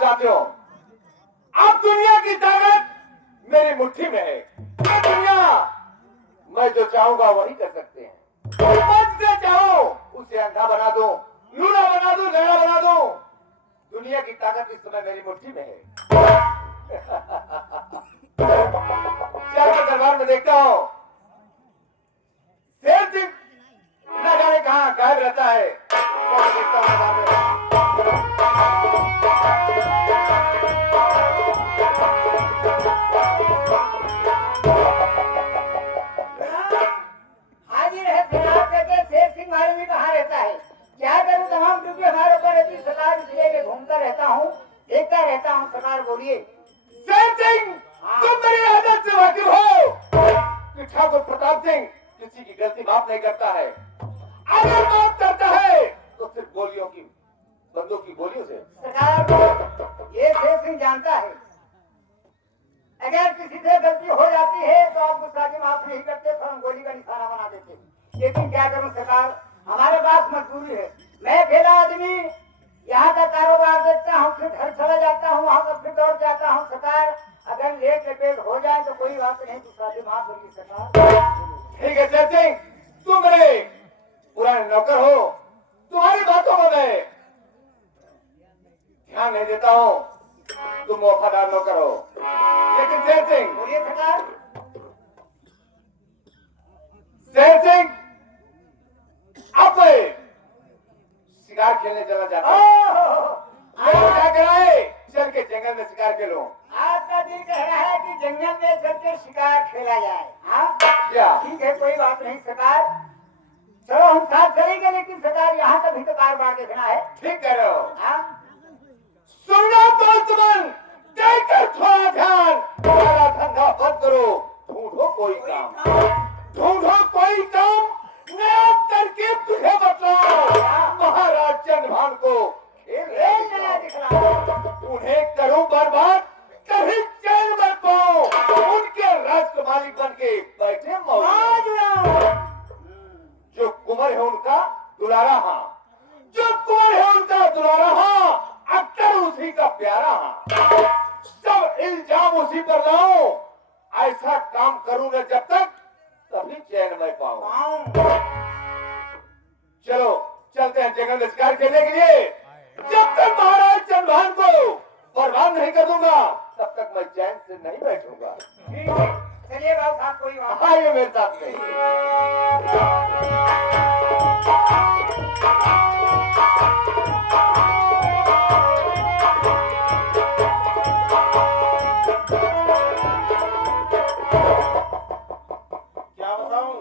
साथियों, अब दुनिया की ताकत मेरी मुट्ठी में है। ये दुनिया मैं जो चाहूंगा वही कर सकते हैं। मैं जिसे चाहूं उसे अंधा बना दूं, लूला बना दूं, लंगड़ा बना दूं। दुनिया की ताकत इस समय मेरी मुट्ठी में है। चल के दरबार में देखता हूं शेर सिंह न जाने कहां गायब रहता है। देखता हूं दरबार में। हाजिर है फिलहाल करके शेर सिंह मालूम ही कहाँ रहता है। क्या करूं तमाम ड्यूटी हमारे ऊपर रहती सरकार, इसलिए मैं घूमता रहता हूँ, देखता रहता हूँ। सरकार बोलिए। शेर सिंह, तुम मेरी आदत से वाकिफ हो कि ठाकुर प्रताप सिंह किसी की गलती माफ नहीं करता है। अगर माफ करता है तो सिर्फ गोलियों की, बंदूक की गोलियों से। सरकार ये शेर सिंह जानता है अगर किसी से गलती हो जाती है तो आप गुस्सा की माफ नहीं करते तो हम गोली का निशाना बना देते। लेकिन क्या करूं सरकार, हमारे पास मजबूरी है। मैं अकेला आदमी यहाँ का कारोबार देखता हूँ, फिर घर चला जाता हूँ, वहाँ पर फिर दौड़ जाता हूँ। सरकार अगर लेट लपेट हो जाए तो कोई बात नहीं, गुस्सा की माफ होगी सरकार। ठीक है शेर सिंह, तुम मेरे पुराने नौकर हो, तुम्हारी बातों को मैं ध्यान नहीं देता हूँ, तुम वफादार नौकर हो। लेकिन शेर सिंह, बोलिए सरकार। शेर सिंह, अब मैं शिकार खेलने चला जाता हूँ। क्या कराए, चल के जंगल में शिकार खेलो। आपका दिल कह रहा है कि जंगल में चल के शिकार खेला जाए। हाँ क्या? ठीक है, कोई बात नहीं सरकार, चलो हम साथ चलेंगे। लेकिन सरकार यहाँ का भी तो कारोबार देखना है। ठीक कह रहे हो। हाँ सुनना दोस्तमन, देखकर थोड़ा ध्यान, तुम्हारा धंधा बंद करो, ढूंढो कोई काम, ढूंढो कोई काम, नया तरकीब तुझे बतलाओ। महाराज चंद्रभान को खेल नया दिखला, उन्हें करूं बर्बाद, कभी चैन मत पाओ, उनके राज के मालिक बन के बैठे मौज। जो कुंवर है उनका दुलारा, हाँ, जो कुंवर है उनका दुलारा, हाँ, अक्सर उसी का प्यारा, हाँ। सब इल्जाम उसी पर लाओ, ऐसा काम करूंगा जब तक तभी चैन में पाऊं। चलो चलते हैं जंगल में शिकार खेलने के लिए। जब तक महाराज चंद्रभान को बर्बाद नहीं कर दूंगा तब तक मैं चैन से नहीं बैठूंगा। चलिए बाबू साहब, कोई बात आइए मेरे साथ में। क्या बताऊं,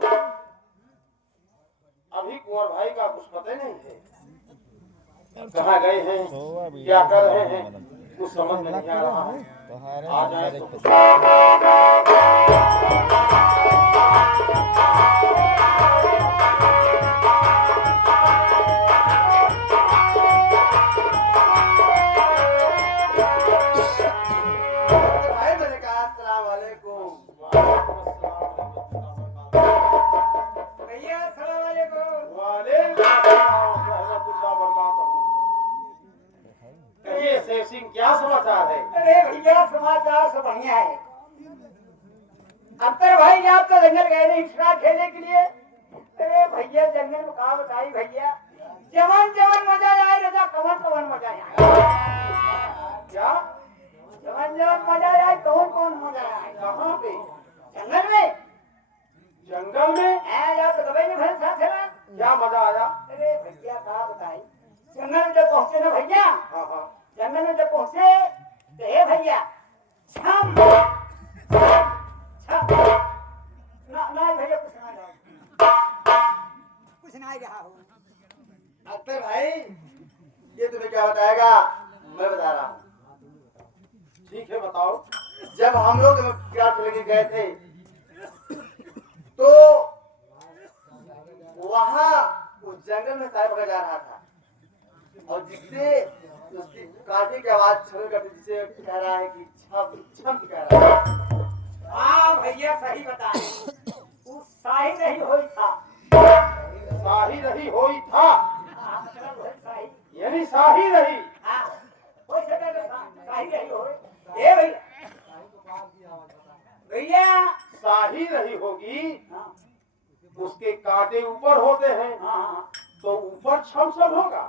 अभी कुंवर भाई का कुछ पता नहीं है, कहाँ गए हैं, क्या कर रहे हैं, कुछ समझ नहीं आ रहा है। आ जाए तो भाई मैंने कहा अस्सलाम वालेकुम। भैया अस्सलाम वालेकुम। कहिए शेर सिंह, क्या समाचार है? अरे भैया समाचार सब बढ़िया है। अख्तर भाई आप तो जंगल गए नहीं शिकार खेलने के लिए। अरे भैया जंगल में कहा बताई भैया, जवान जवान मजा आए रजा, कवन कवन मजा आए। क्या जवान जवान मजा आए, कौन कौन मजा आए। कहाँ पे? जंगल में। जंगल में? जाओ तो कभी नहीं भर साथ है ना। क्या मजा आया? अरे भैया कहा बताई, जंगल में जब पहुंचे ना भैया, हाँ हाँ, जंगल में जब पहुंचे तो हे भैया छम छम ना भैया कुछ ना कुछ ना रहा हूँ। अख्तर भाई ये तुम्हें क्या बताएगा, मैं बता रहा हूँ। ठीक है बताओ। जब हम लोग किराट लेके गए थे तो वहाँ उस जंगल में साहिब जा रहा था और जिससे उसकी कांटे की आवाज छल करती, जिसे कह रहा है कि छम छम कह रहा है। हाँ भैया सही बताए, उस शाही नहीं हुई था। उसके कांटे ऊपर होते हैं हाँ तो ऊपर छम छम होगा।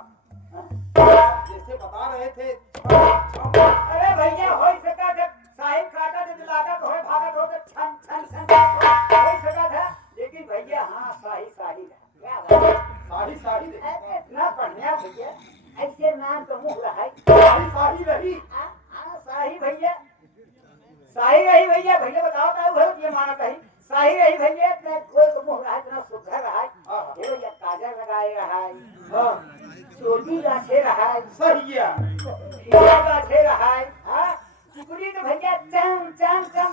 जैसे बता रहे थे अरे भैया हो सका था साहिब काटा तो लागत हो भागत हो तो छन छन छन हो सका था, लेकिन भैया हाँ साही साही क्या बात है? साही साही रही। अरे इतना बढ़िया भैया, ऐसे नाम तो मुँह रहा है। साही साही रही। साही भैया, साही रही भैया। भैया बताओ तो भैया ये माना कही साही रही भैया। इतना कोई तो मुँह रहा है, इतना सुघर रहा है। ये भैया काजल लगाए रहा है, हाँ चोटी गाछे रहा है, सही है। हीरा गाछे रहा है। हाँ टिकुली तो भैया चम चम चम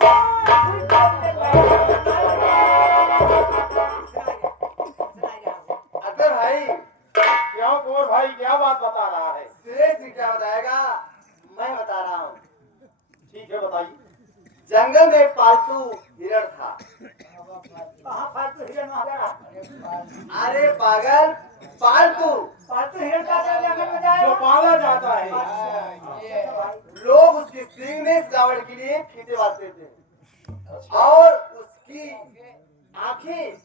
अकबर भाई क्यों गोर भाई क्या बात बता रहा है? श्रेष्ठ क्या बताएगा, मैं बता रहा हूँ। ठीक है बताइए। जंगल में एक पालतू हिरण था। कहाँ फालतू हिरण वहाँ रहा? अरे पागल, पालतू। फालतू हिरण का जंगल में जो जाएगा? पाला जाता है। लोग उसकी सींग में सजावट के लिए फीते बांधते थे और उसकी आंखें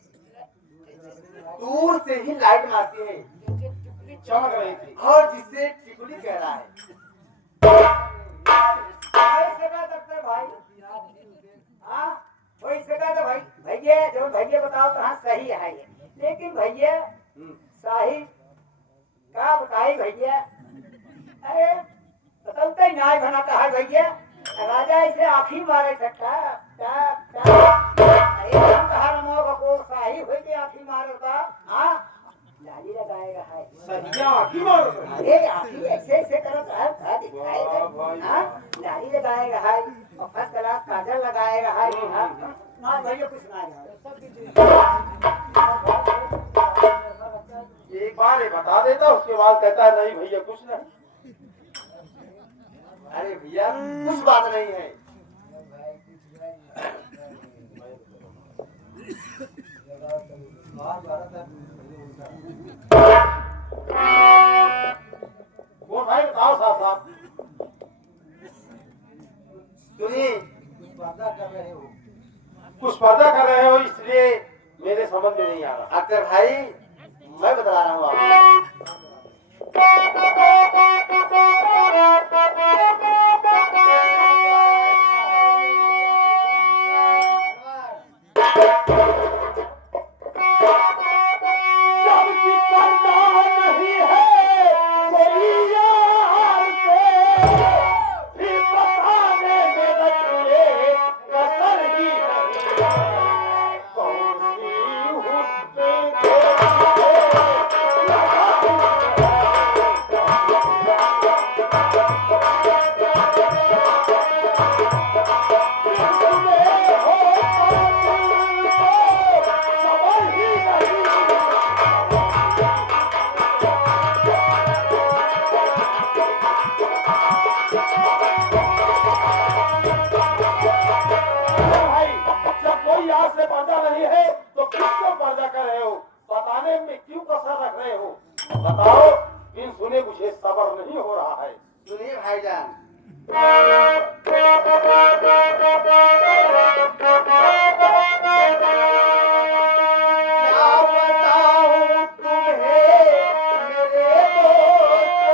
दूर से ही लाइट मारती है चमक रही थी। और जिसे टिकुली कह रहा है। वही सका सकते भाई। हाँ वही सका तो भाई भैया जो भैया बताओ तो हाँ सही है ये, लेकिन भैया साहिब क्या बताई भैया? अरे बतलते ही नाय बनाता है भैया। राजा इसे आँखी मारे सकता को साही हो के आँखी मारेगा। हाँ लाली लगाएगा है सहिया आँखी मारो। अरे आँखी ऐसे ऐसे करता है था दिखाएगा। हाँ लाली लगाएगा है और फर्स्ट क्लास काजल लगाएगा है। हाँ भैया कुछ ना एक बार ये बता देता उसके बाद कहता है नहीं भैया कुछ नहीं। अरे भैया कुछ बात नहीं है। वो भाई बताओ साहब साहब। सुनिए, कुछ पर्दा कर रहे हो इसलिए मेरे समझ में नहीं आ रहा। अक्तर भाई मैं बता रहा हूँ आपको। जबकि पर्दा नहीं है कोई यार से, फिर बताने में रखिए कसर ही नहीं है। कौन सी हुस्न के भाई जब कोई यहाँ से पर्दा नहीं है तो किसको पर्दा कर रहे हो? बताने में क्यों कसर रख रहे हो? बताओ। बिन सुने मुझे सब्र नहीं हो रहा है। सुनिए भाईजान, क्या बताऊं तुम्हें मेरे दोस्त,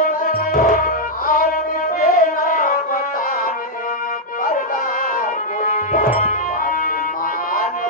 आपसे ना बताने पर्दा कोई बात मानो।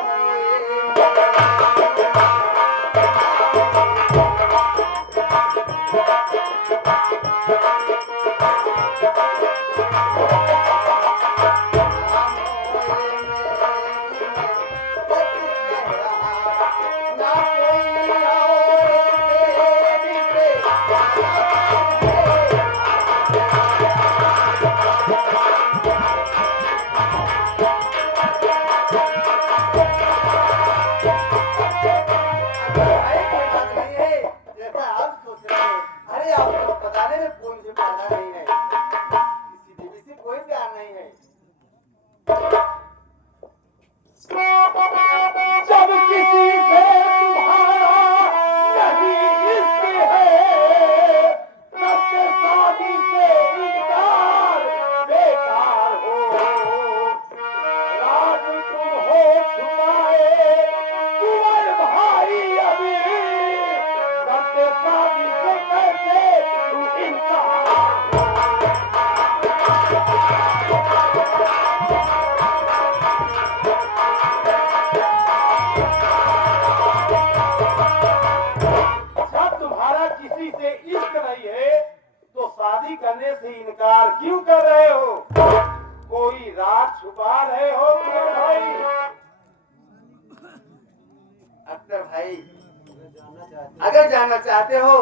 अगर जानना चाहते हो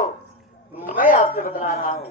तो मैं आपसे बता रहा हूँ।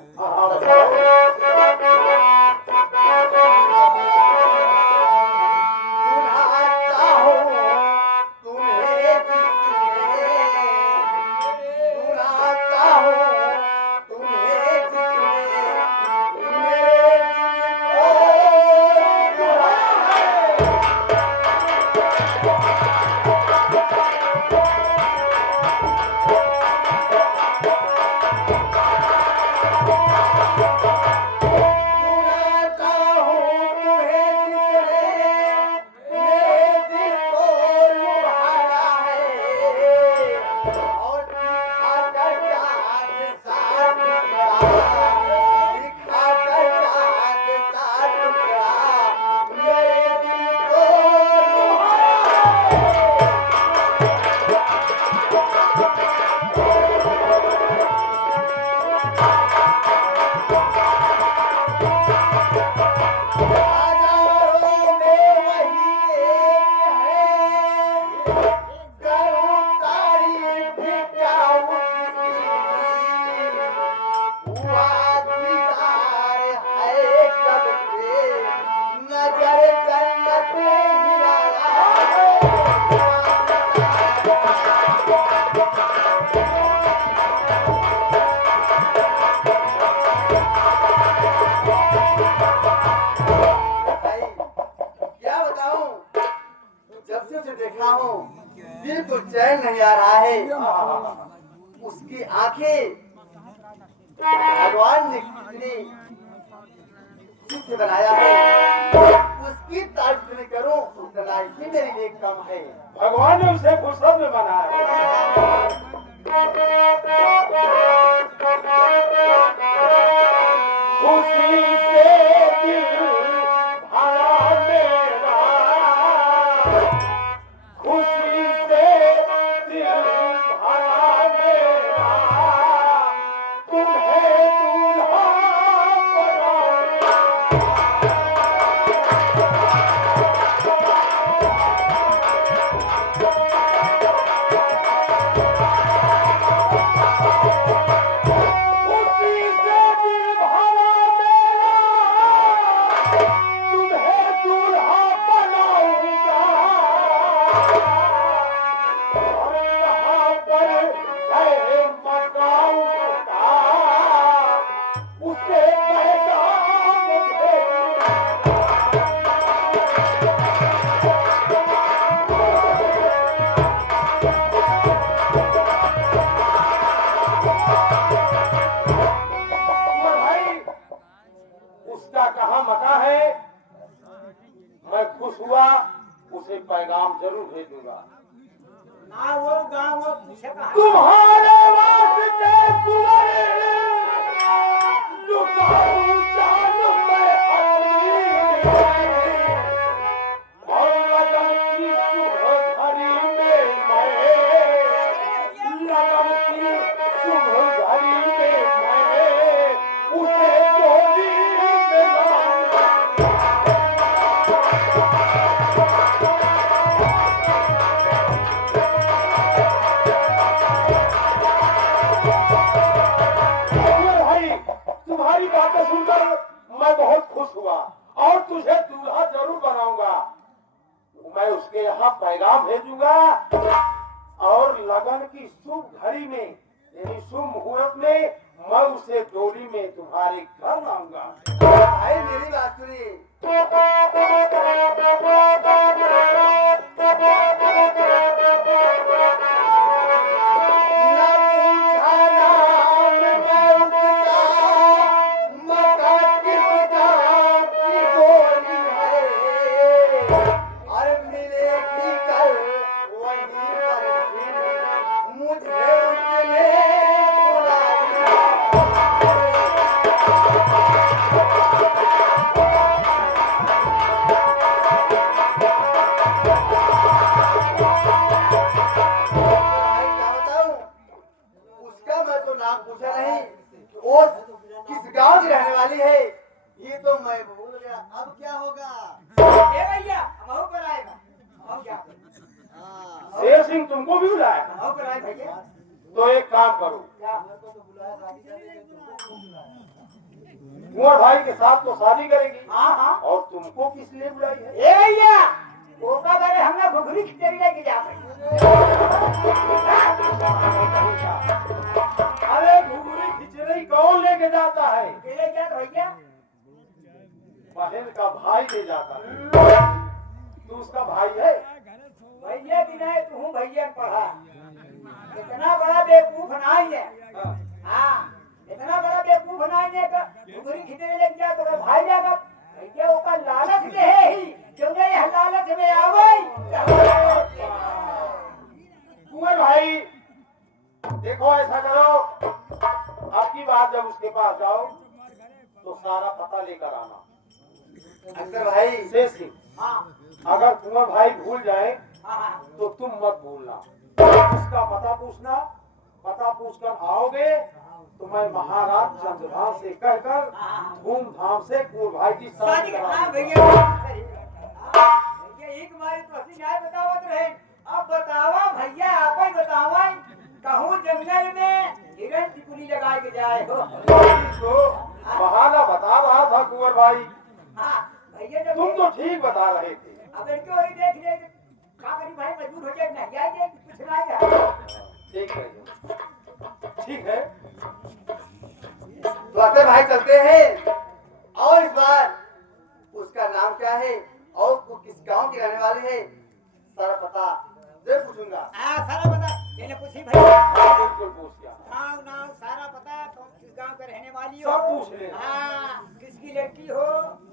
देखा हूँ दिल को चैन नहीं आ रहा है। उसकी आंखें भगवान ने कितनी से बनाया है, उसकी तारीफ नहीं करूं उतना ही मेरे लिए कम है। भगवान ने उसे फुर्सत में बनाया है। खुशी से दिल भरा मेरा, खुशी से दिल भरा मेरा, तुम्हें दूल्हा बनाऊंगा। उसे पैगाम जरूर भेजूंगा। ना वो गाँव वो पीछे कहाँ तुम्हारे वास्ते कुंवर लुटाऊं जान मैं अपनी, और लगन की सुबह घड़ी में मैं, लगन की सुबह घड़ी में मैं उसे डोली में लाऊंगा। तुम्हारी बातें सुनकर मैं बहुत खुश हुआ और तुझे दूल्हा जरूर बनाऊंगा। मैं उसके यहाँ पैगाम भेजूंगा और लगन की शुभ घड़ी में यानी शुभ मुहूर्त में मैं उसे डोली में तुम्हारे घर लाऊंगा। भाई मेरी बात सुनिए। शेर सिंह तुमको भी बुलाया? तो एक काम करो, क्या? कुंवर भाई के साथ तो शादी करेगी, हाँ हाँ। और तुमको किस लिए बुलाई है? ए भैया, ओका बारे हमने घुघरी खिचड़ी लेके जा रहे। अरे घुघरी खिचड़ी कौन लेके जाता है? अकेले क्या तो भैया? बहन का भाई ले जाता है। तू उसका भाई है? भैया भी नहीं, तू हूँ भैया पढ़ा। इतना बड़ा बेवकूफ नहीं है। हाँ, इतना बड़ा बेवकूफ नहीं है कि घुघरी खिचड़ी लेके जा तो भाई जाएगा। भैया ओका लालच में है ही, जो नहीं है लालच में आवे। कुंवर भाई देखो, ऐसा करो, अब की बार जब उसके पास जाओ तो सारा पता लेकर आना। अक्सर भाई शेष सिंह, हाँ अगर कुंवर भाई भूल जाए हाँ तो तुम मत भूलना, उसका पता पूछना। पता पूछकर आओगे तो मैं महाराज चंद्रभान से कहकर धूमधाम से कुंवर भाई की शादी हाँ करा भैया सही। भैया एक बार तो असली न्याय बतावत रहे। अब बतावा भैया, आप ही बतावा, कहूँ जंगल में हिरण टिकुली लगा के जाए हो। तो बहाना बता रहा था कुंवर भाई, हाँ भैया जब तुम तो ठीक बता रहे थे। अब इनको वही देख ले, का करी भाई मजबूर हो जाए, नहीं आएंगे कुछ ना आएगा। ठीक है, ठीक है। तो अक्सर भाई चलते हैं, और इस बार उसका नाम क्या है और वो किस गांव के रहने वाले हैं, सारा पता जरूर पूछूंगा। हाँ सारा पता मैंने पूछी भैया। बिल्कुल पूछ लिया, नाम नाम सारा पता, तुम किस गांव के रहने वाली हो? सब पूछ लेना। हाँ, किसकी लड़की हो?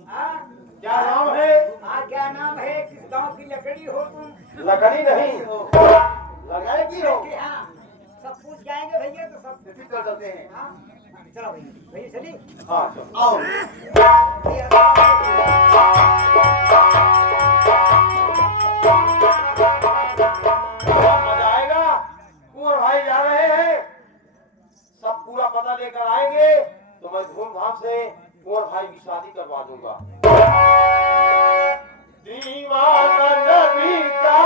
हाँ क्या नाम है? हाँ क्या नाम है? किस गांव की लकड़ी हो तुम? लकड़ी नहीं हो, लड़की हो। हाँ सब पूछ जाएंगे भैया, तो सब फिर चलते हैं। हाँ चलो भैया, भैया चलिए। हाँ चलो। आओ। मजा आएगा। कुंवर भाई जा रहे हैं, सब पूरा पता लेकर आएंगे तो मैं धूमधाम से कुंवर भाई की शादी करवा दूंगा। दीवाना नबी का